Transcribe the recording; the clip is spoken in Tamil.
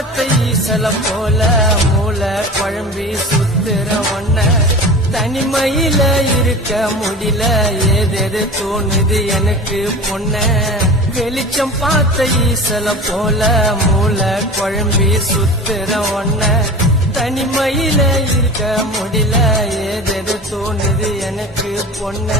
பார்த்த ஈசல போல மூளை குழம்பி சுத்துற ஒன்ன தனிமையில இருக்க முடியல ஏதேது தோணுது எனக்கு பொண்ண வெளிச்சம் பார்த்த ஈசல போல மூளை குழம்பி சுத்துற ஒன்ன தனிமையில இருக்க முடியல ஏதேது தோணுது எனக்கு பொண்ண